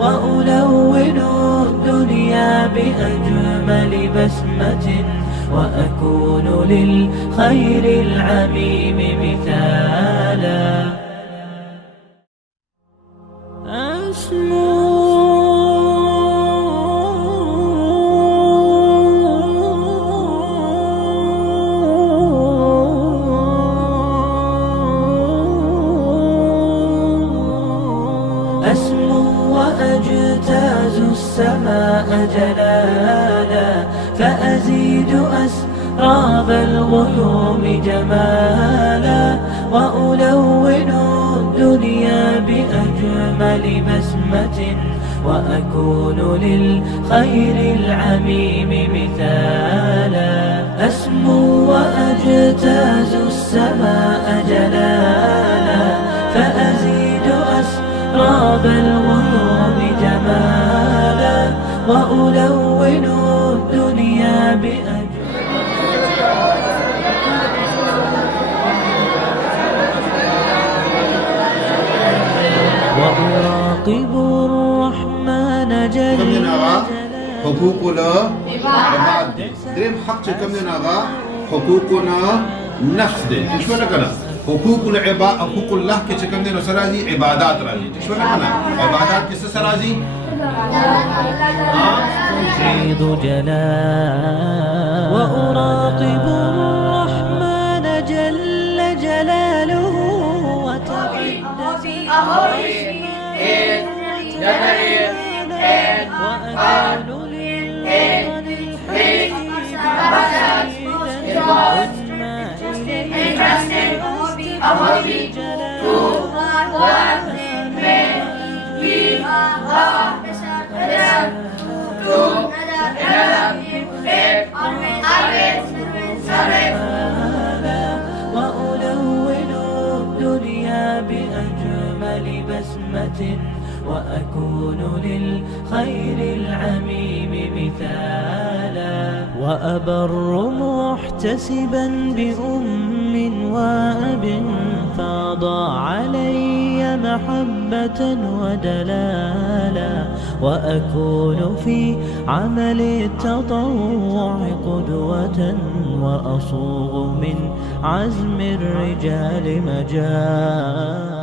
وألون الدنيا بأجمل بسمة وأكون للخير العميم مثالا. أسمو وأجتاز السماء جلالا فأزيد أسراب الغيوم جمالا وألون الدنيا بأجمل بسمة وأكون للخير العميم مثالا. أسمو وأجتاز السماء جلالا فأزيد أسراب الغيوم جمالا وألون الدنيا بأجمل وأراقب الرحمن جل جلاله. حقوق العباد دريم حق كم نغا حقوقنا نفس دي شو لكنا حقوق العباد حقوق الله كي كم دي سرازي عبادات رازي شو لكنا عبادات كيس سرازي تفيض جلال وأراقب الرحمن جل جلاله وتعد في وأكون للوطن وألون الدنيا بأجمل بسمة وأكون للخير العميم مثالا. وأبر محتسبا بأم وأب فاض علي محبة ودلالا وأكون في عمل التطوع قدوة وأصوغ من عزم الرجال مجالا.